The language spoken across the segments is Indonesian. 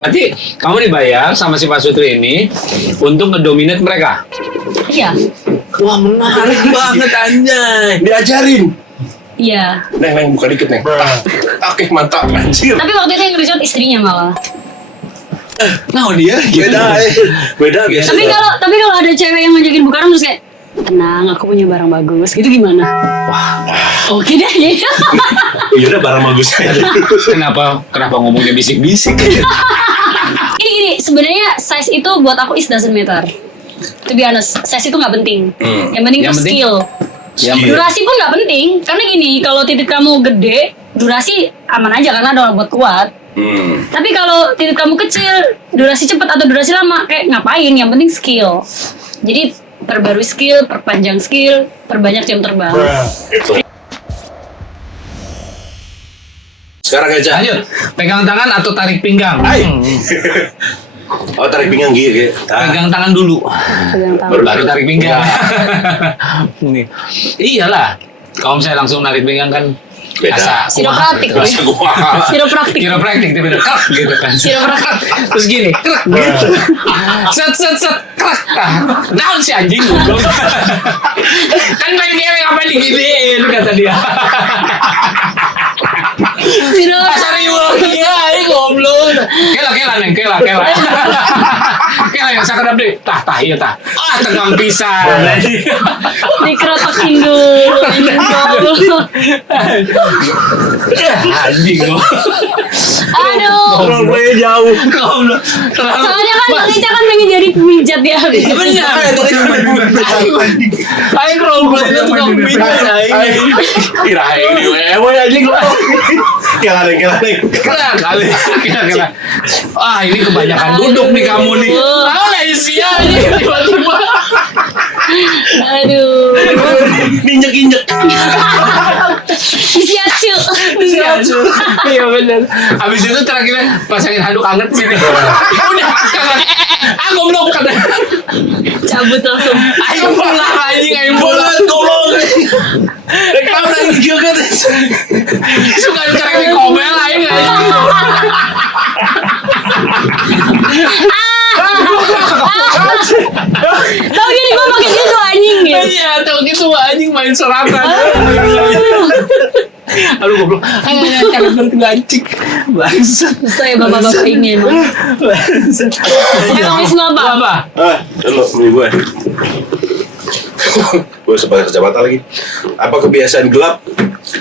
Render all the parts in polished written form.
Berarti kamu dibayar sama si Pak Sutri ini untuk ngedominate mereka. Iya. Wah, menarik banget anjay. Diajarin. Iya. Neng, buka dikit, Neng. Oke, mantap, anjir. Tapi waktu itu yang nge-shot istrinya malah. Nah, dia Beda biasa. Tapi kalau ada cewek yang ngajakin bukaran terus kayak tenang, aku punya barang bagus. Gitu gimana? Wah. Oke deh. Iya udah barang bagus aja. Kenapa ngomongnya bisik-bisik? Gini, sebenarnya size itu buat aku is doesn't matter. To be honest, size itu nggak penting. Yang penting itu skill. Durasi pun nggak penting, karena gini, kalau titik kamu gede, durasi aman aja karena ada buat kuat. Tapi kalau titik kamu kecil, durasi cepat atau durasi lama, kayak ngapain? Yang penting skill. Jadi perbarui skill, perpanjang skill, perbanyak jam terbang. Sekarang aja. Lanjut, pegang tangan atau tarik pinggang? Oh, tarik pinggang gitu. Pegang tangan dulu. Pegang tangan. Baru tarik pinggang. Nih. Iyalah. Kalau misalnya langsung narik pinggang kan Beda. Siropraktik. Siropraktik. Kiropraktik tiba-tiba krak gitu kan. Siropraktik. Terus gini, krak gitu. Set krak. Down si anjing goblok. Kan main game apa diginiin kata dia. Serius iya, ini goblok. Kela neng, kela. Kela yang sakadap deh. Tah iya tah. Ah tegang pisan. Dikerotokin dulu. Anjing lo. Aduh. Roleplay jauh. Goblok. Soalnya kan Bang Ica kan pengen jadi pemijat ya. Bener. Aing roleplay itu tukang pijat aing. Kirain di wewe anjing lo. Kela. Kela. Ah ini kebanyakan duduk nih kamu nih. Tahu nggak isinya ini tiba-tiba. Aduh. Injek. Isi acu. Iya benar. Habis itu terakhirnya pasangin handuk anget sini. Udah kagak. Ah goblok kata. Cabut langsung. Ayo pulang anjing ayo pulang goblok. Rekam lagi juga deh. Suka cari di komel aing anjing. Tau gini gue pakai gitu anjing gitu. Iya, tau gitu anjing main serapan. Aduh goblok. Jangan berhenti anjing. Bangsat. Susah ya bapak-bapak ini emang. Emang Wisnu apa? Dulu beli gue. Gue sebagai kacamata lagi. Apa kebiasaan gelap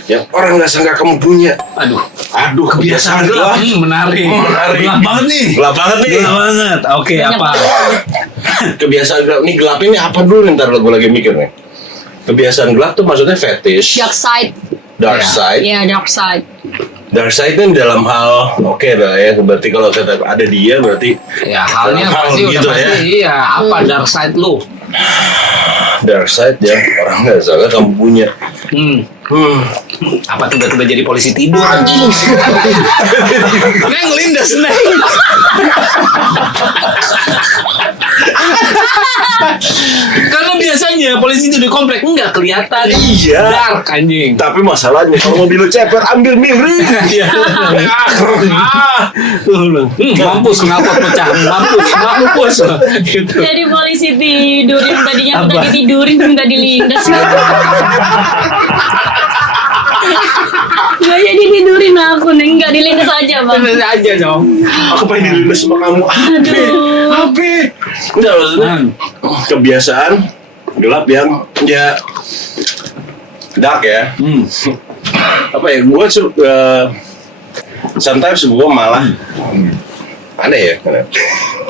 yang orang nggak sangka kamu punya? Aduh, kebiasaan gelap. Menarik. Gelap banget nih. Gelap banget. Oke, apa? Kebiasaan gelap. Nih gelap ini apa dulu nih? Ntar gue lagi mikir nih. Kebiasaan gelap tuh maksudnya fetish. Dark side. Iya, dark side. Dark side kan dalam hal oke lah ya. Berarti kalau kata ada dia berarti Ya halnya hal pasti gitu udah pasti iya. Apa dark side lu? dark side yang orang nggak sangka kamu punya. Apa tiba-tiba jadi polisi tidur anjing? Neng lindas neng. Karena biasanya polisi itu di komplek enggak kelihatan. Iya. Dark anjing. Tapi masalahnya kalau mobil lu cepet ambil miring. Iya. Mampus kenapa pecah? Mampus. Gitu. Jadi polisi tidurin tadinya aku tadi tidurin minta dilindas. Gak jadi tidurin aku nih, nggak dilindas aja bang. Lindas aja dong. Aku pengen dilindas sama kamu. Apa? Enggak maksudnya kebiasaan gelap yang ya dark ya. Apa ya? Gue sometimes gue malah aneh ya.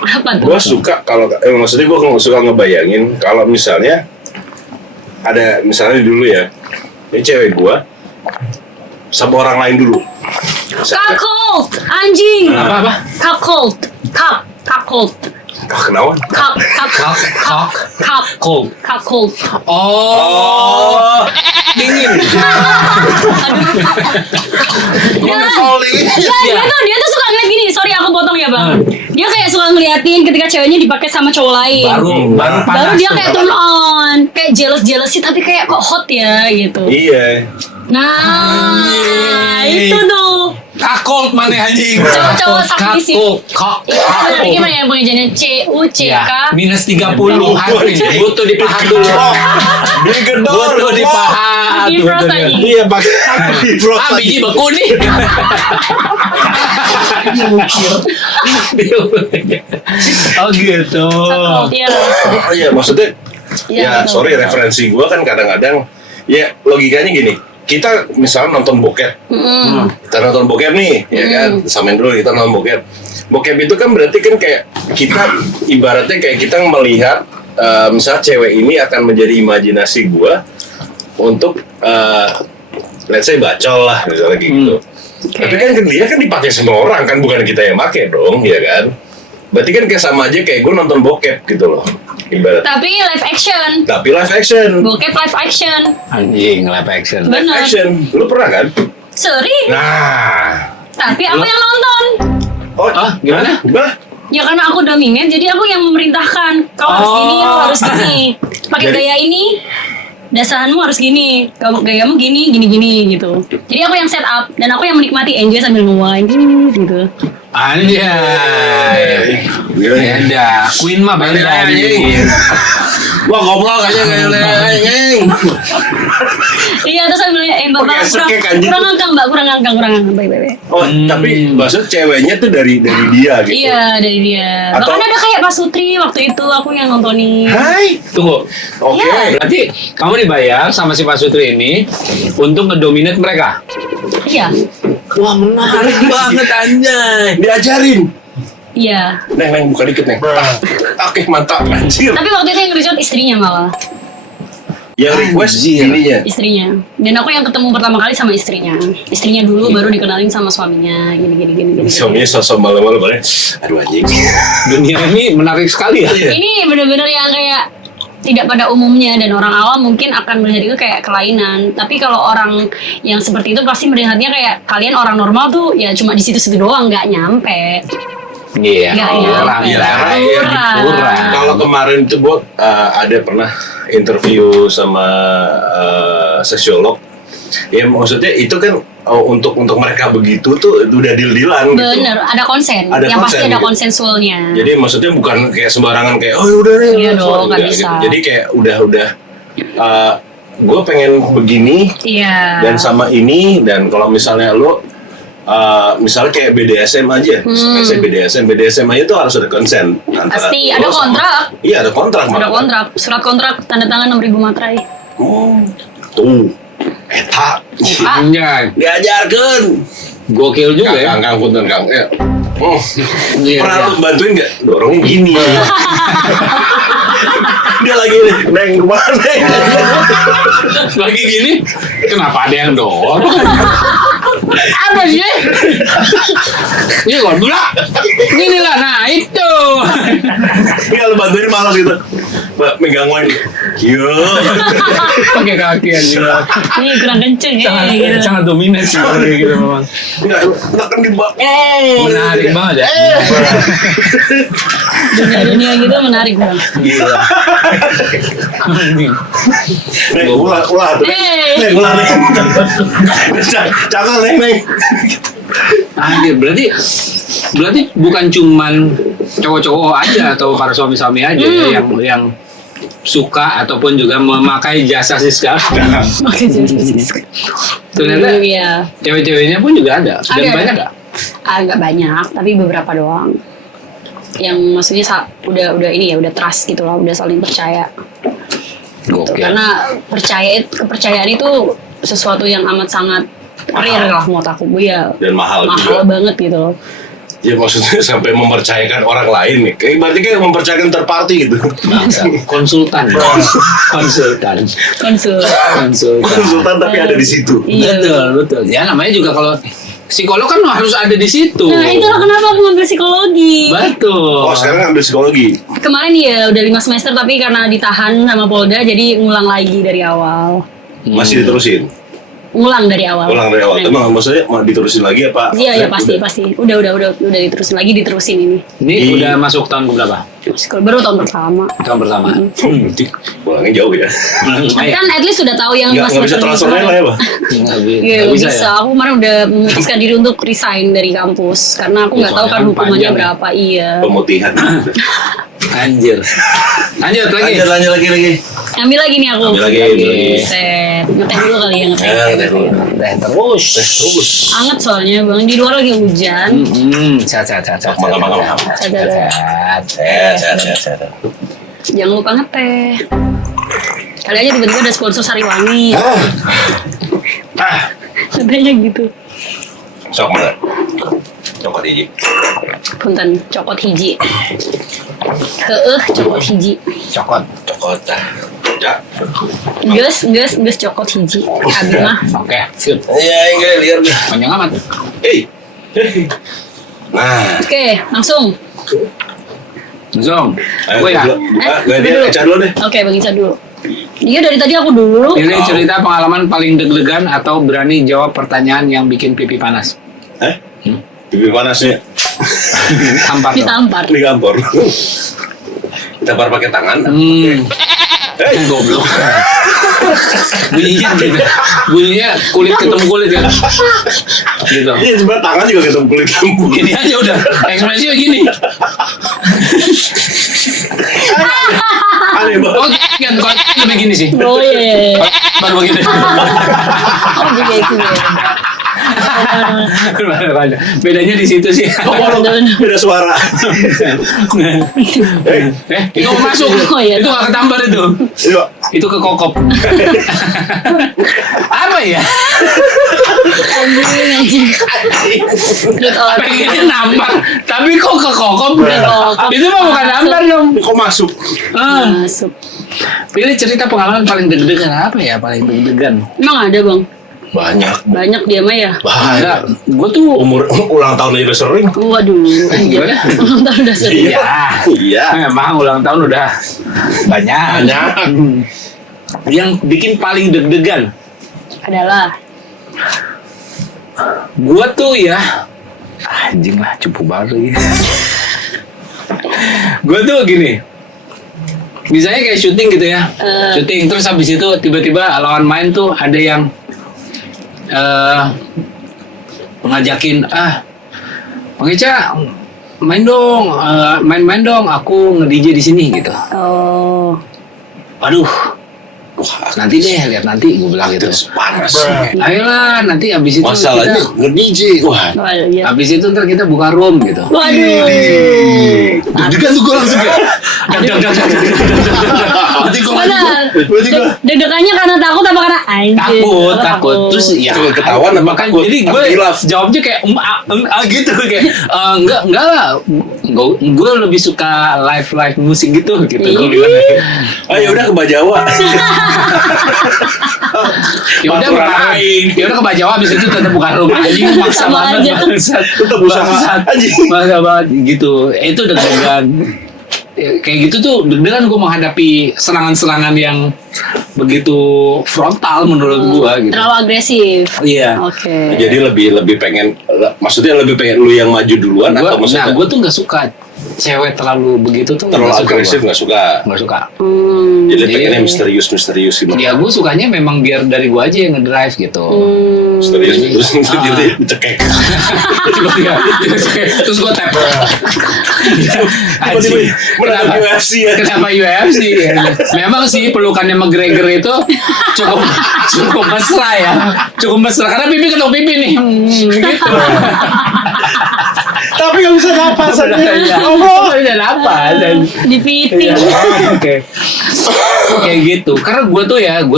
Apa tuh? Gue suka kalau maksudnya gue suka ngebayangin kalau misalnya ada misalnya dulu ya, ini cewek gue sama orang lain dulu. Cuckold, anjing. Apa? Cuckold, cuckold. Kenawan? Cold. Oh, dingin. Dia tuh suka ngeliat gini. Sorry aku potong ya bang. Dia kayak suka ngeliatin ketika ceweknya dipakai sama cowok lain. Baru dia kayak turn on, kayak jealous sih tapi kayak kok hot ya gitu. Iya. Nah, itu tuh. Kakol mana anjing? Cowok-cowok sakit sih. Kok. Gimana ya pengejaannya? CUCK. Ya, minus 30 hari. Butuh dipahat dulu. Digedor. Butuh dipahat. Di frost lagi. Iya pakai di frost Ah, lagi. biji beku nih. Oh gitu. Iya. Iya maksudnya Iya, ya betul. sorry referensi gua kan kadang-kadang ya logikanya gini. Kita misalnya nonton bokep. Kita nonton bokep nih, ya kan? Samain dulu kita nonton bokep. Bokep itu kan berarti kan kayak kita ibaratnya kayak kita melihat misalnya cewek ini akan menjadi imajinasi gua untuk let's say bacol lah misalnya gitu. Tapi kan dia kan dipakai semua orang kan, bukan kita yang pakai dong, ya kan? Berarti kan kayak sama aja kayak gue nonton bokep gitu loh, ibarat. Tapi live action. Tapi live action. Bokep live action. Anjing, live action. Live Bener. action. Lu pernah kan? Sering. Nah. Tapi aku yang nonton. Oh, Ah, gimana? Bah. Ya karena aku dominan, jadi aku yang memerintahkan. Kau harus gini, kau harus gini. Pakai Jadi- gaya ini, dasaranmu harus gini. Kamu gayamu gini, gini gitu. Jadi aku yang set up dan aku yang menikmati enjoy sambil nge-wine gitu. Anjay. Gila ya. Beda. Queen mah beda. Anjing. Wah goblok aja kayak anjing. Iya, terus sambil mbak Pakai kurang, sekek, anjing. kurang ngangkang mbak, kurang ngangkang. Baik. Oh, tapi maksud ceweknya tuh dari dia gitu. Iya, dari dia. Atau- Bahkan ada kayak Pak Sutri waktu itu aku yang nontonin. Hai. Tunggu. Oke. Iya. Berarti kamu dibayar sama si Pak Sutri ini untuk ngedominate mereka. Iya. Wah, menarik banget anjay. Diajarin. Iya. Neng, buka dikit, Neng. Oke, mantap anjir. Tapi waktu itu yang ngeresort istrinya malah. Yang request Anjir. ininya. Istrinya. Dan aku yang ketemu pertama kali sama istrinya. Istrinya dulu baru dikenalin sama suaminya. Gini. Suaminya sosok malam-malam balik. Aduh anjing. Dunia ini menarik sekali ya. Iya. Ini bener-bener yang kayak tidak pada umumnya dan orang awam mungkin akan melihat itu kayak kelainan. Tapi kalau orang yang seperti itu pasti melihatnya kayak kalian orang normal tuh ya cuma di situ-situ doang, nggak nyampe. Iya. Nggak Kurang. nyampe. Iya, Kurang. Kalau kemarin tuh buat ada pernah interview sama sosiolog. Ya maksudnya itu kan untuk mereka begitu tuh udah deal-dealan gitu. Bener, ada konsen. Ada yang pasti konsen, ada gitu. konsensualnya. Jadi maksudnya bukan kayak sembarangan kayak oh udah deh. Iya udah, dong, nggak enggak, bisa. Jadi kayak udah gue pengen begini Iya. dan sama ini dan kalau misalnya lo misalnya kayak BDSM aja, saya BDSM aja tuh harus ada konsen antara Pasti, lo ada sama- kontrak. Iya ada kontrak Ada malah. kontrak, surat kontrak tanda tangan 6.000 materai. Tuh, eta Anjay. diajarkan. Gokil juga ya. Kang punten Kang. Ya. Iya, Pernah iya. lu bantuin nggak? Dorongnya gini. Dia lagi nih, Neng kemana? Neng? Lagi gini, kenapa ada yang dorong? Apa sih? Ini goblok. Gini lah, nah itu. Iya lu bantuin malas gitu. Mbak megang wine. Iya. Pakai kaki aja. Ini kurang kenceng ya. Gitu. Sangat dominan sih kayak gitu memang. Enggak, enggak kan di bawah. Menarik banget ya. Dunia gitu menarik banget. Gila. Neng, ulah tuh. Neng, ulah Neng. Jangan Neng. Anjir, berarti bukan cuman cowok-cowok aja atau para suami-suami aja ya yang suka ataupun juga memakai jasa Siska. Oke, Ternyata iya. cewek-ceweknya pun juga ada. Dan Ada. banyak gak? Agak banyak, tapi beberapa doang. Yang maksudnya udah ini ya, udah trust gitu lah, udah saling percaya. Gokil. Karena kepercayaan itu sesuatu yang amat sangat rare lah menurut aku, Bu, ya. Dan mahal Mahal juga. banget gitu loh. Ya maksudnya sampai mempercayakan orang lain nih. Kayak berarti kayak mempercayakan third party gitu. Konsultan. Konsultan. Konsultan tapi ada di situ. Iya. Betul. Ya namanya juga kalau psikolog kan harus ada di situ. Nah, itulah kenapa aku ngambil psikologi. Betul. Oh sekarang ngambil psikologi. Kemarin ya udah 5 semester tapi karena ditahan sama Polda jadi ngulang lagi dari awal. Masih diterusin. Ngulang dari awal. Ulang dari awal. Nah, Emang maksudnya mau diterusin lagi apa? Iya, Udah. pasti. Udah diterusin ini. Ini Iya. udah masuk tahun berapa? Sekolah baru tahun pertama. Tahun pertama. Pulangnya jauh ya. Tapi kan at least sudah tahu yang Nggak bisa transfernya lah ya, Pak. Iya, bisa. Aku kemarin udah memutuskan diri untuk resign dari kampus karena aku nggak tahu kan soalnya hukumannya panjang ya. berapa. Iya. Pemutihan. Anjir. Lanjut lagi. Lanjut lagi. Ambil lagi nih aku. Ambil lagi. Set. Ngeteh dulu kali ya ngeteh. Terus. Anget soalnya bang. Di luar lagi hujan. Sehat. Mangga. Sehat. Jangan lupa ngeteh. Kali aja tiba-tiba ada sponsor Sariwangi. Katanya gitu. Sok banget. Cokot hiji. Punten cokot hiji. Cokot hiji. Cokot. Ya. Gus cokot hiji. Abi mah. Oke, sip. Iya, enggak liar nih. Panjang amat. Nah, Oke, langsung. Zong. ayo Gue ya. dia Eca dulu deh. Oke, Bang Ica dulu. Iya dari tadi aku dulu. Ini cerita pengalaman paling deg-degan atau berani jawab pertanyaan yang bikin pipi panas. Pipi panasnya Tampar. Ditampar. di kantor. Ditampar pakai tangan. Goblok. Bunyinya gitu. Bunyinya kulit ketemu kulit ya. Gitu. Iya, sebenarnya tangan juga ketemu kulit kamu. Gini aja udah. Ekspresinya gini. Aneh banget. Oh, kan kalau lebih gini sih. Oh iya. Baru begini. Oh juga itu ya. Bedanya di situ sih. Beda suara. Itu masuk. Oh, iya. Itu gak ketampar itu. Iya. Itu ke kokop. Apa ya? Anjing. Pengennya nampar, tapi kok ke kokop? kokop. Itu mah bukan nampar dong. Kok masuk? Masuk. Pilih cerita pengalaman paling deg-degan apa ya? Paling deg-degan. Emang ada bang? Banyak. Dia mah ya. Enggak, gue tuh Ulang tahun aja udah sering. Waduh. Gimana? Ulang tahun udah sering. Iya. Memang ulang tahun udah banyak. Yang bikin paling deg-degan Adalah. gue tuh ya anjing lah cupu banget lagi. Gue tuh gini, misalnya kayak syuting gitu ya, syuting terus habis itu tiba-tiba lawan main tuh ada yang ngajakin Bang Ica main dong, main-main dong, aku nge-DJ di sini gitu. Oh. Waduh, nanti deh, lihat nanti, gue bilang gitu. Panas. Ayolah, nanti abis itu Masalahnya kita, nge-DJ. Wah. Waduh ya. abis itu ntar kita buka room gitu. Waduh. Juga tuh gue langsung kayak. Berarti gue Deg-degannya karena takut apa karena anjing? takut. Terus ya Coba ketahuan apa makanya takut? jadi gue Hilaf. jawabnya kayak gitu kayak enggak lah. Gue lebih suka live musik gitu Gue bilang. Ya udah ke Bajawa. Ya udah ke Bajawa abis itu tetap bukan rumah anjing maksa Sama banget. aja. Tetap usaha anjing. Maksa banget gitu. Itu deg-degan. Kayak gitu tuh deg-degan gue menghadapi serangan-serangan yang begitu frontal menurut gue gitu. Terlalu agresif. Iya. Oke. Jadi lebih pengen, maksudnya lebih pengen lu yang maju duluan atau maksudnya gue tuh nggak suka cewek terlalu begitu tuh. terlalu nggak suka agresif gua. nggak suka. Nggak suka. Jadi Jadi- pengennya misterius gitu. Ya gue sukanya memang biar dari gue aja yang ngedrive gitu. Misterius terus dicekek. Terus gue tap. Tiba-tiba mendadak UFC ya. Kenapa UFC? Memang sih pelukannya McGregor itu cukup mesra ya. Cukup mesra karena pipi ketemu pipi nih. Gitu. Tapi nggak bisa napas aja. Oh, dan apa? Dan Dipiting. Oke. Kayak gitu. Karena gue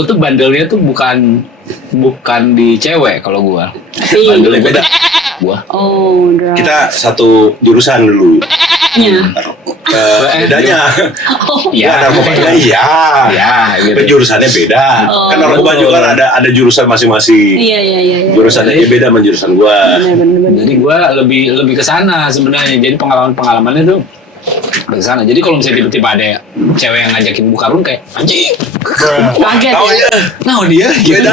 tuh bandelnya tuh bukan di cewek kalau gue. Bandelnya beda. Gue. Oh, udah. Kita satu jurusan dulu. Iya. Bedanya. Oh. Ya, narkobanya iya. Ya, gitu. Penjurusannya beda. Oh. Kan narkoba juga kan ada jurusan masing-masing. Iya. Jurusannya aja beda sama jurusan gua. Bener. Jadi gue lebih ke sana sebenarnya. Jadi pengalamannya tuh ke sana. Jadi kalau misalnya tiba-tiba ada cewek yang ngajakin buka room kayak anjing. Kaget Oh ya. iya. Nah dia gitu.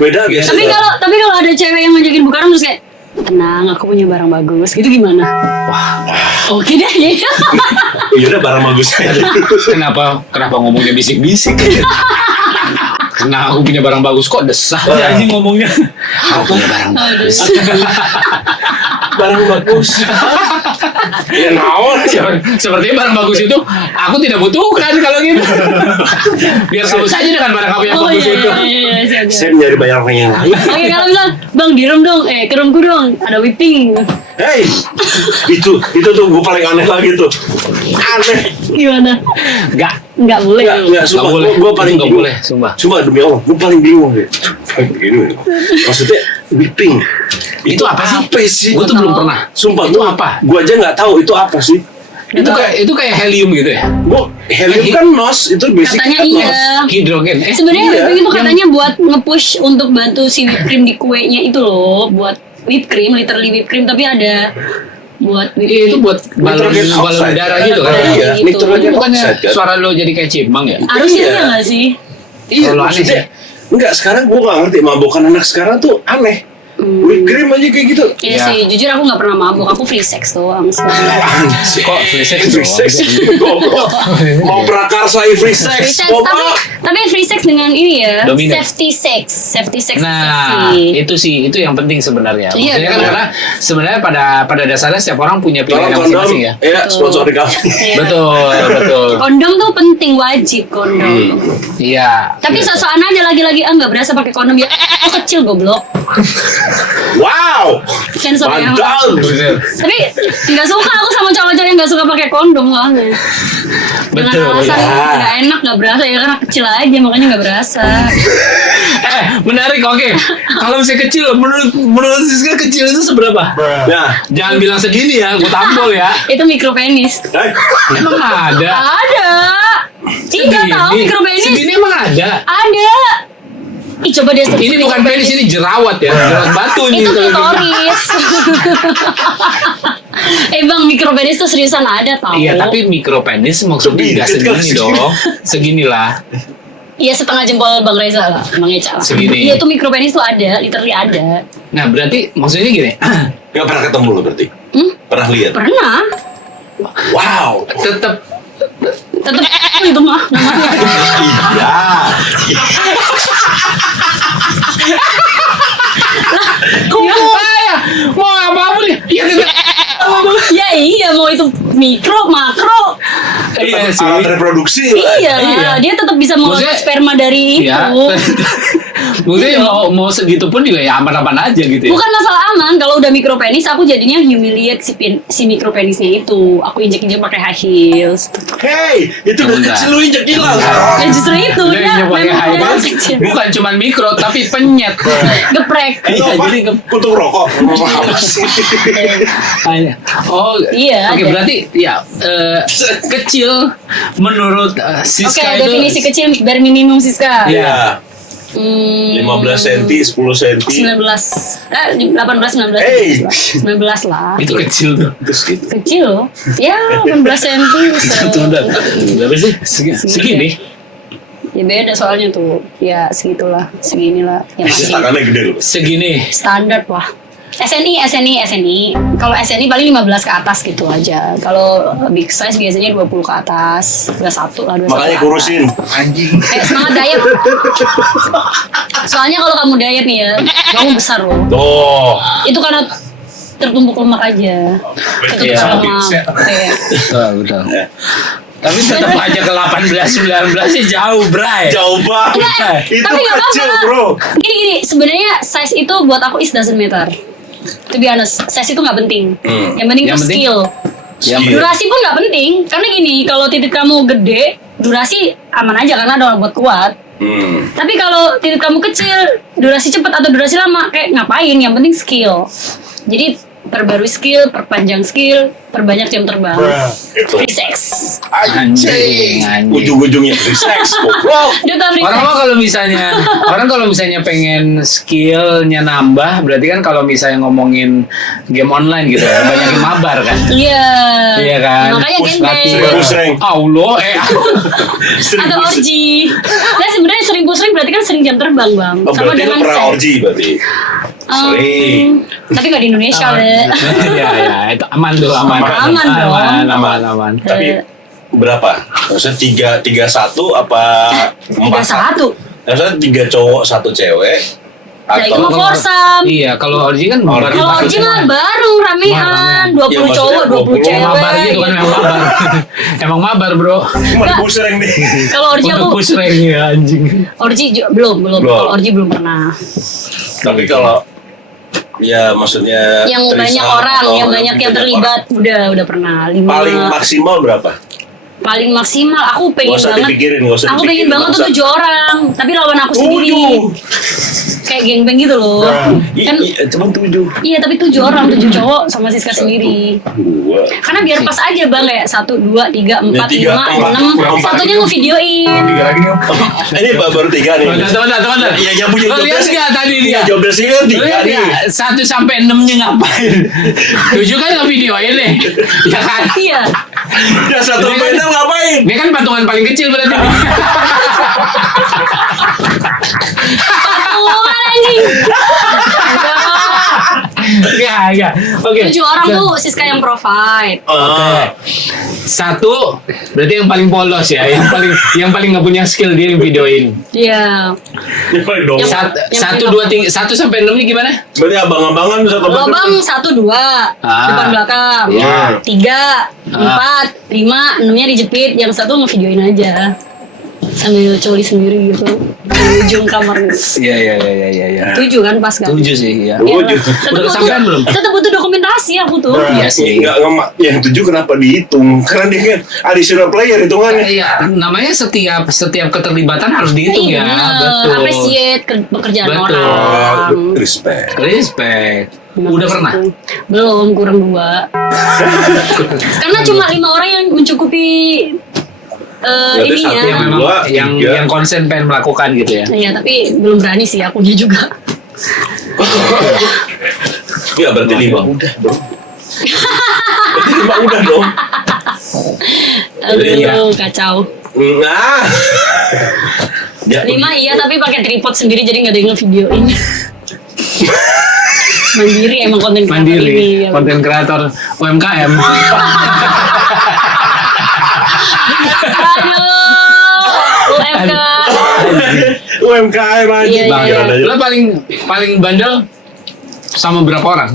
Beda biasa. Tapi kalau ada cewek yang ngajakin buka room terus kayak tenang, aku punya barang bagus. Gitu gimana? Wah, Oke deh. Iya udah barang bagus aja. kenapa ngomongnya bisik-bisik? Karena aku punya barang bagus kok desah aja anjing ngomongnya. Aku punya barang bagus. Barang bagus. Ya naon. Sepertinya barang bagus itu aku tidak butuhkan kalau gitu. Biar kamu saja dengan barang kamu yang Oh bagus iya, itu. iya, siap. Saya nyari barang yang lain. Oke, kalau misal, Bang direm dong, kerumku dong, ada whipping. Hey, itu tuh gue paling aneh lagi tuh. Aneh. Gimana? Nggak boleh. Enggak, sumpah. Gue paling nggak bingung. boleh, sumpah. Sumpah demi Allah, gue paling bingung deh. Begini, maksudnya whipping. Itu apa sih? Apa sih? Gue tuh belum pernah. Sumpah Itu gua- apa? Gue aja nggak tahu itu apa sih. Itu kayak helium gitu ya? Helium kan NOS, itu basic Katanya kan iya. NOS. Hidrogen. Sebenarnya Iya. whipping itu katanya buat nge-push untuk bantu si whipped cream di kuenya itu loh, buat whipped cream, literally whipped cream, tapi ada buat Itu buat balon Nitrogen oxide. udara gitu kan? Iya, Gitu. nitrogen Bukannya oxide kan. suara lo jadi kayak cipang ya? Harusnya Iya. iya nggak sih? Iya, Kalau aneh maksudnya enggak, sekarang gue gak ngerti mabokan anak sekarang tuh aneh. Whipped cream aja kayak gitu. Iya Ya. sih, jujur aku nggak pernah mabuk, aku free sex doang sebenarnya. Kok free sex Free sex goblok. Mau prakarsa free Free sex sex, goblok. tapi free sex dengan ini ya, Dominant. safety sex Nah, sih. itu yang penting sebenarnya. Iya, Maksudnya kan betul. karena sebenarnya pada dasarnya setiap orang punya pilihan Tolong kondom, masing-masing ya. ya sponsori kami. Iya. Betul. Kondom tuh penting, wajib kondom. Iya. Tapi sosokan aja lagi-lagi nggak berasa pakai kondom ya. Aku kecil goblok. Wow, Kan soalnya. mantap. Tapi nggak suka aku sama cowok-cowok yang nggak suka pakai kondom soalnya. Dengan Betul. alasan Ya. nggak enak, nggak berasa ya karena kecil aja makanya nggak berasa. Menarik, oke. Kalau misalnya kecil, menurut Siska kecil itu seberapa? Nah, Jangan bilang segini ya, gue tampol ya. Itu mikropenis. Emang ada. Ada. Iya tahu mikropenis. Segini emang ada. Ada. Ih coba dia Ini bukan penis, ini jerawat ya, jerawat batu nih. itu klitoris. Bang, mikropenis tuh seriusan ada tau. Iya, tapi mikropenis maksudnya nggak Sedikit kan, segini dong. Seginilah. Iya setengah jempol Bang Reza lah, Bang Eca lah. Segini. Iya tuh mikropenis tuh ada, literally ada. Nah, berarti maksudnya gini. gak pernah ketemu lo berarti? Pernah lihat? Pernah. Wow. Tetap Tetep itu mah namanya. Iya. mau apapun ya. Iya, Ya iya mau itu mikro, makro. iya sih. Alat reproduksi lah. Iya, Iya. dia tetap bisa mengolah Maksudnya- sperma dari itu. Iya. Maksudnya mau segitu pun juga ya aman-aman aja gitu ya. Bukan masalah aman, kalau udah mikropenis aku jadinya humiliate si mikropenisnya itu. Aku injek-injek pakai high heels. Hey, itu udah Enggak. kecil lu injek hilang. Ya justru itu Dia ya, nyoba pakai high memang heels, kecil. bukan cuma mikro tapi penyet. Geprek. Itu Iya, apa? jadi Untuk rokok. Apa sih? Oh Iya, Oke, ada. berarti ya kecil menurut Oke, Siska itu. definisi kecil bare minimum Siska. Iya. Iya. 15 cm, 10 cm. 19, 18, 19, Hey. 19 lah. Itu kecil tuh. Terus gitu. Kecil loh. Ya, 18 cm. Itu udah berapa sih? Segini. Ya beda soalnya tuh. Ya segitulah, seginilah. Ya masih Tangannya gede loh. Segini. standar lah. SNI. Kalau SNI paling 15 ke atas gitu aja. Kalau big size biasanya 20 ke atas. 21 lah, 21 Makanya ke atas. kurusin. Anjing. Semangat diet. Soalnya kalau kamu diet nih ya, kamu besar loh. Tuh. Itu karena tertumpuk lemak aja. Tertumpuk Iya. lemak. Iya. Betul. Tapi tetap aja ke 18-19 sih jauh, Bray. Jauh banget. Itu Tapi nggak kecil, apa-apa. bro. Gini, sebenarnya size itu buat aku is doesn't matter. To be honest, size itu nggak penting. Yang penting Yang itu penting- skill. Yang penting- Durasi pun nggak penting, karena gini, kalau titik kamu gede, durasi aman aja karena ada orang buat kuat. Tapi kalau titik kamu kecil, durasi cepat atau durasi lama, kayak ngapain? Yang penting skill. Jadi perbarui skill, perpanjang skill, perbanyak jam terbang. Itu. Free sex. Anjing. Ujung-ujungnya free sex. Goblok. Duta free Orang sex. mah kalau misalnya pengen skillnya nambah, berarti kan kalau misalnya ngomongin game online gitu ya, banyakin mabar kan. Iya. Iya kan? Makanya Push gembel. latihan. Pusreng. Allah, Atau orgy. Nah sebenarnya sering pusing berarti kan sering jam terbang bang. Oh, berarti lo pernah seks. orgy berarti. Sering. Tapi nggak di Indonesia, Le. Ya, itu aman tuh, aman. Aman dong. Aman. Tapi berapa? Maksudnya 3-1 apa 3-1. 4? Maksudnya 3 cowok 1 cewek Nah, itu atau mah foursome. Iya, kalau orgi kan Orgi. Kalau orgi mah baru ramean, 20 Ya, maksudnya cowok, 20 20 cewek. mabar gitu kan, emang mabar. Emang mabar, bro. Cuma pusreng nih. Kalau orgi Untuk aku pusreng ya, anjing. orgi belum. Belum. Kalau orgi belum pernah. Tapi kalau ya maksudnya Yang banyak threesome orang, atau yang banyak yang terlibat udah pernah 5. paling maksimal berapa? Paling maksimal aku pengen Gak usah banget. dipikirin, gak usah Aku pengen dipikirin, banget tuh bangsa. 7 orang, tapi lawan aku sendiri. 7. Kayak gengbeng gitu loh. Kan Cuma 7. iya, tapi 7 orang, 7 cowok sama Siska sendiri. 2. Karena biar pas aja Bang, kayak 1 2 3 4 Ya, 5 4, 6. kurang 4. Satunya ngevideoin. 3 lagi nih. Ini baru 3 nih. Teman-teman. Ya yang punya Lo lihat nggak tadi dia? Ya job desk-nya Lo 3 lihat nih. nggak? 1 sampai 6-nya ngapain? 7 kan nge-videoin nih. Ya kan? Iya. Ya 1 sampai 6 ngapain? Ini kan patungan paling kecil berarti. Patungan anjing. Enggak. Oke. 7 orang tuh Siska yang provide. Ah. 1 berarti yang paling polos ya, yang paling nggak punya skill dia yang videoin. Iya. Ini paling dong. Yang- 1 2 3 1 sampai 6 nya gimana? Berarti abang-abangan satu Lobang 1 2 depan belakang. Iya. 3 4 5 6-nya dijepit, yang 1 ngevideoin aja. Sambil coli sendiri gitu di ujung kamar. Iya. 7 kan pas kan? 7 sih ya. Oh, Iya. gitu. Udah kesampean belum? Tetap butuh dokumentasi aku tuh. Iya sih. Enggak yang 7 kenapa dihitung? Karena dia kan additional player hitungannya. Iya, namanya setiap keterlibatan harus dihitung Iya ya. bener. Betul. Appreciate pekerjaan Betul. orang. Respect. Respect. Udah pernah? Belum, kurang 2. Karena cuma 5 orang yang mencukupi Berarti ininya. satu Yang memang Dua, yang tiga. yang konsen pengen melakukan gitu ya. Iya, tapi belum berani sih akunya juga. Ya berarti 5 udah dong. Berarti 5 udah dong. Iya. Aduh, kacau. Nah. Ya, 5 iya, tapi pakai tripod sendiri jadi nggak ada yang ngevideoin. Mandiri emang konten kreator ini. Mandiri, Ya. konten kreator UMKM. Aduh, UMK. UMKM aja. Iya, iya, iya. Lo paling bandel sama berapa orang?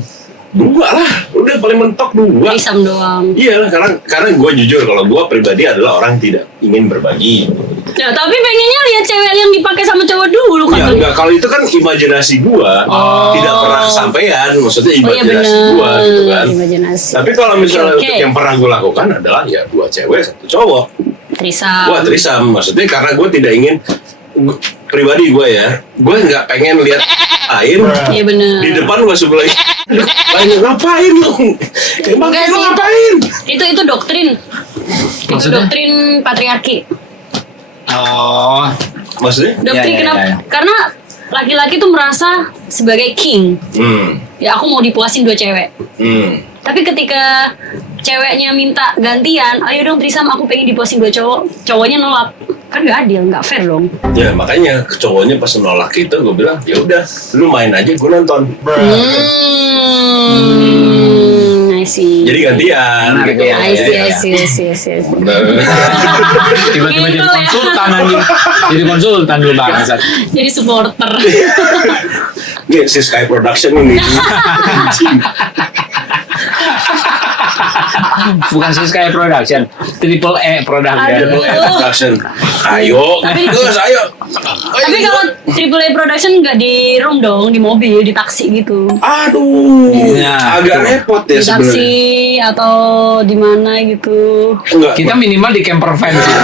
2 lah, udah paling mentok 2. Isam doang. Iya lah, karena gue jujur kalau gue pribadi adalah orang tidak ingin berbagi. Ya, tapi pengennya lihat cewek yang dipakai sama cowok dulu Ya kan. enggak, kalau itu kan imajinasi gue tidak pernah kesampaian, maksudnya Oh iya imajinasi bener. gue gitu kan. Imajinasi. Tapi kalau misalnya Oke. untuk yang pernah gue lakukan adalah ya 2 cewek 1 cowok. Trisam. Gue trisam, maksudnya karena gue tidak ingin pribadi gue ya, gue nggak pengen lihat lain Iya bener. di depan gue sebelah lain ngapain lu? Emang Enggak lu sih. ngapain? Itu doktrin. Itu Maksudnya? doktrin patriarki. Oh, Maksudnya? Doktrin Iya, kenapa? iya. Karena laki-laki tuh merasa sebagai king. Ya aku mau dipuasin 2 cewek. Tapi ketika ceweknya minta gantian, ayo dong trisam, aku pengen dipuasin 2 cowok. Cowoknya nolak. Kan gak adil, gak fair dong. Ya makanya cowoknya pas nolak itu gue bilang ya udah, lu main aja gue nonton. I see. Jadi gantian. Menarik gitu. ya. I see. tiba-tiba jadi Gitu ya. konsultan anjing. Jadi konsultan dulu bangsat. Jadi supporter. Nih si Sky Production ini. Bukan Sky Production, Triple E Production. Aduh. Production. Ayo, terus ayo. Tapi kalau Triple A Production nggak di room dong, di mobil, di taksi gitu. Aduh, Iya, agak betul. repot ya Di taksi sebenarnya. atau di mana gitu. Enggak. Kita minimal di camper van sih.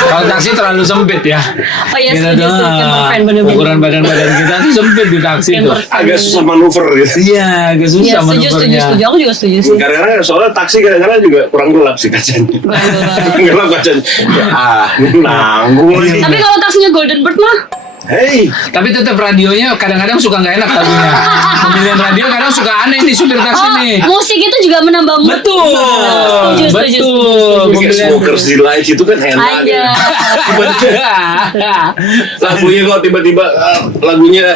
Kalau taksi terlalu sempit ya. Oh iya, Kita setuju, tuh, setuju. Camper van, bener-bener. ukuran badan-badan kita tuh sempit di taksi tuh. Camper van. agak susah manuver gitu. Iya, agak susah Iya, setuju. manuvernya. Aku juga setuju sih. Kadang-kadang soalnya taksi kadang-kadang juga kurang gelap sih kacanya. Kurang gelap. Gelap kacanya. Ini nanggung lagi. Tapi kalau taksinya Golden Bird mah, Hey, Tapi tetap radionya kadang-kadang suka nggak enak lagunya. Pemilihan radio kadang suka aneh nih supir taksi nih. musik itu juga menambah mood. Betul. Setuju, setuju, Betul. setuju. kayak Smokers Delight itu kan enak. Aja. Tiba-tiba lagunya kok tiba-tiba lagunya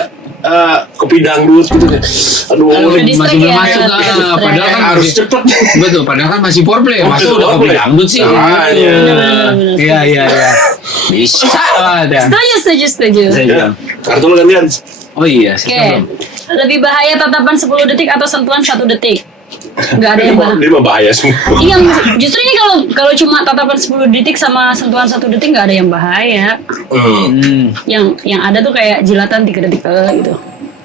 kopi dangdut gitu kan. Aduh, Distract masih belum ya, masuk. distract. Padahal kan harus masih- cepet. Betul, padahal kan masih foreplay. Oh, Masuk masih udah kopi foreplay. dangdut sih. Ah, iya. Bener. Iya, iya, iya. Bisa ada. Setuju. Saya Ya, bilang. kartu lu gantian. Oh iya, Oke. Siska belum. Lebih bahaya tatapan 10 detik atau sentuhan 1 detik? Nggak ada yang bahaya. Dia mah bahaya semua. Iya, justru ini kalau cuma tatapan 10 detik sama sentuhan 1 detik nggak ada yang bahaya. Yang ada tuh kayak jilatan 3 detik gitu.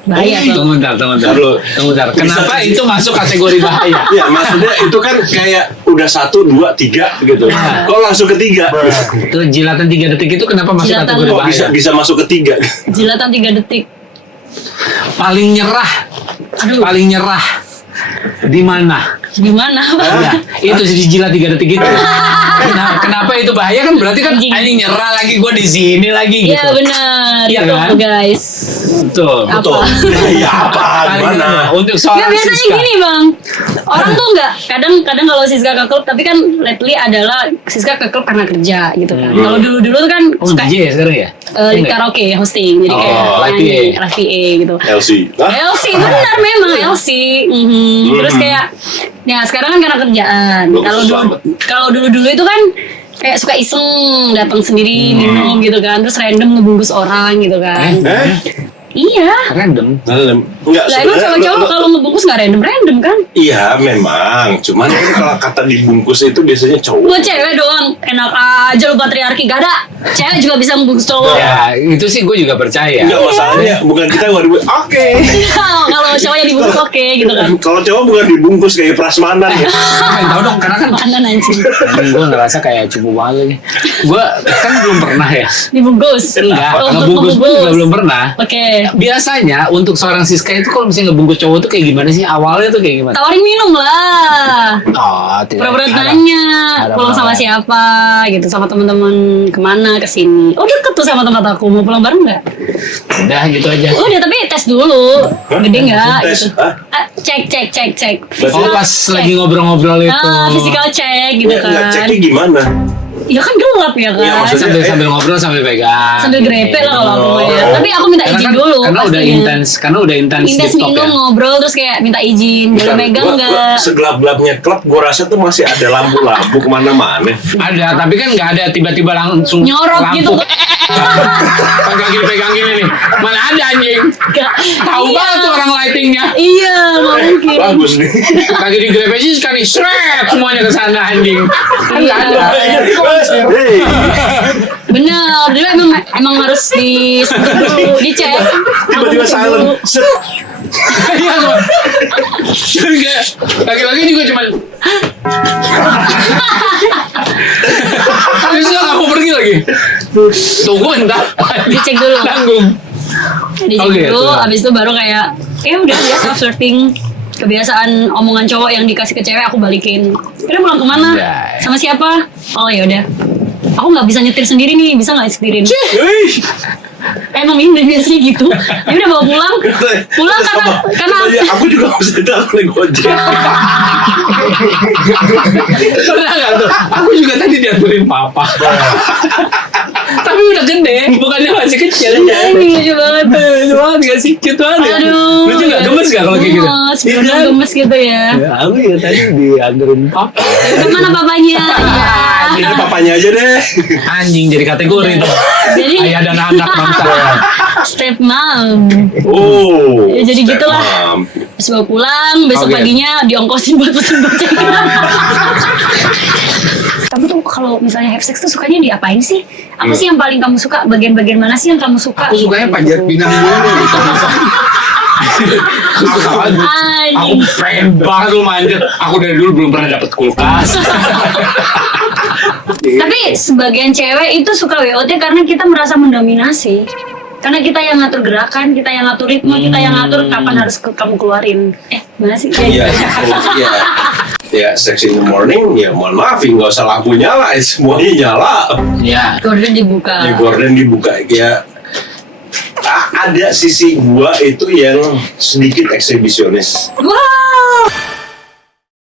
Bahaya tuh. Tunggu bentar. Dulu. Tunggu bentar. Kenapa Bisa- itu masuk kategori bahaya? Ya maksudnya itu kan kayak udah 1, 2, 3 gitu. Kok langsung ketiga? Itu jilatan 3 detik itu kenapa masuk Jilatan. kategori Kok bahaya? bisa masuk ketiga? Jilatan 3 detik. Paling nyerah. Aduh. Paling nyerah. Di mana? Gimana? Ya, itu sih jilat 3 detik itu. Kenapa itu bahaya kan berarti kan Anjing. anjing nyerah lagi gue di sini lagi gitu. Iya benar. Iya Betul, kan? guys. Betul. Apa? Betul. Ya apa? Paling Gimana? nyerah. Untuk Nggak, seorang biasanya Siska. gini bang, orang tuh nggak kadang kalau Siska ke klub, tapi kan lately adalah Siska ke klub karena kerja gitu kan. Kalau dulu tuh kan Oh, suka DJ ya sekarang ya? di karaoke hosting, jadi Oh, kayak live nyanyi, PA. live PA gitu. LC. Hah? LC benar memang LC. Terus kayak, ya sekarang kan karena kerjaan. Bagus Kalau dulu itu kan kayak suka iseng datang sendiri minum gitu kan, terus random ngebungkus orang gitu kan. Iya. Random. Enggak, Lah emang cowok-cowok kalau ngebungkus nggak random kan? Iya memang, cuman kan kalau kata dibungkus itu biasanya cowok. Buat cewek doang, enak aja lu patriarki, gak ada. Cewek juga bisa membungkus cowok. Ya, itu sih gue juga percaya. Enggak masalahnya, bukan kita yang dibungkus. Oke. Kalau cowok yang dibungkus oke gitu kan. Kalau cowok bukan dibungkus kayak prasmanan ya. Pengen tahu dong, karena kan Mana anjing. gue ngerasa kayak cukup banget nih. Gue kan belum pernah ya. Dibungkus. Enggak, Oh, untuk ngebungkus pun juga membungkus. belum pernah. Oke. Biasanya untuk seorang Siska itu kalau misalnya ngebungkus cowok tuh kayak gimana sih? Awalnya tuh kayak gimana? Tawarin minum lah. Oh, tidak. Pura-pura ada. tanya, ada pulang sama apa-apa. siapa gitu, sama teman-teman kemana kesini. Oh deket tuh sama tempat aku, mau pulang bareng nggak? Udah gitu aja. Udah tapi tes dulu, gede nggak Tes, gitu. hah? Cek. Oh, pas lagi ngobrol-ngobrol itu. Physical check gitu Enggak kan. ceknya gimana? Ya kan gelap ya kan. Iya, maksudnya- Sambil ngobrol sambil pegang. Sambil grepe lah kalau aku mah ya. Oh. Tapi aku minta Karena izin kan- dulu. Karena udah pastinya. intens, Intens di top minum, ya. ngobrol terus kayak minta izin. Boleh Bukan, megang gua nggak? segelap-gelapnya klub, gua rasa tuh masih ada lampu-lampu kemana-mana. Ada, tapi kan nggak ada tiba-tiba langsung Nyorot lampu. gitu. Pegang gini nih. Mana ada anjing? Nggak. Tahu Iya. banget tuh orang lightingnya. Iya, nggak mungkin. Bagus nih. Lagi di grepe sih sekali srep semuanya ke sana anjing. Kan nggak ada. Hey, Bener, jadi emang harus dulu, dicek. tiba-tiba silent. Set. Iya kok. Jadi kayak laki-laki juga cuman. Terus aku pergi lagi. Tunggu bentar. Dicek dulu. Tanggung. Dicek Oke, dulu, tuh. abis itu baru kayak, udah biasa flirting. Kebiasaan omongan cowok yang dikasih ke cewek aku balikin. Udah pulang kemana? Anjay. Sama siapa? Oh ya udah. Aku nggak bisa nyetir sendiri nih, bisa nggak setirin? Hei. Emang ini biasanya gitu. Ya udah bawa pulang. Pulang karena Iya, aku juga bisa naik gojek. Pernah nggak tuh? Aku juga tadi dianterin papa. Tapi udah gede, bukannya masih kecil. Ini lucu banget. Lucu banget gak sih? Cute banget ya? Aduh. Lucu gak? Gemes gak kalau kayak gitu? Gemes, Iya bener kan? gemes gitu ya. Ya, aku ya tadi dianterin papa. Kemana papanya? Ini Ya. papanya aja deh. Anjing jadi kategori tuh. Jadi Ayah dan anak bangsa. step mom. Oh. Ya, jadi step gitulah. mom. Terus bawa pulang, besok Oke. paginya diongkosin buat pesen gojek. Kamu tuh kalau misalnya have sex tuh sukanya diapain sih? Apa sih yang paling kamu suka? Bagian-bagian mana sih yang kamu suka? Aku sukanya panjat pinang dulu gitu. Suka banget. Aku Anjing. pengen banget lu manjat. Aku dari dulu belum pernah dapet kulkas. Tapi sebagian cewek itu suka WOT karena kita merasa mendominasi. Karena kita yang ngatur gerakan, kita yang ngatur ritme, kita yang ngatur kapan harus kamu keluarin. Mana sih? Iya, iya. Ya, sex in the morning, ya mohon maaf, nggak usah lampu nyala, semuanya nyala. Ya. Gorden dibuka. Di gorden dibuka, ya. Ada sisi gua itu yang sedikit eksibisionis. Wow.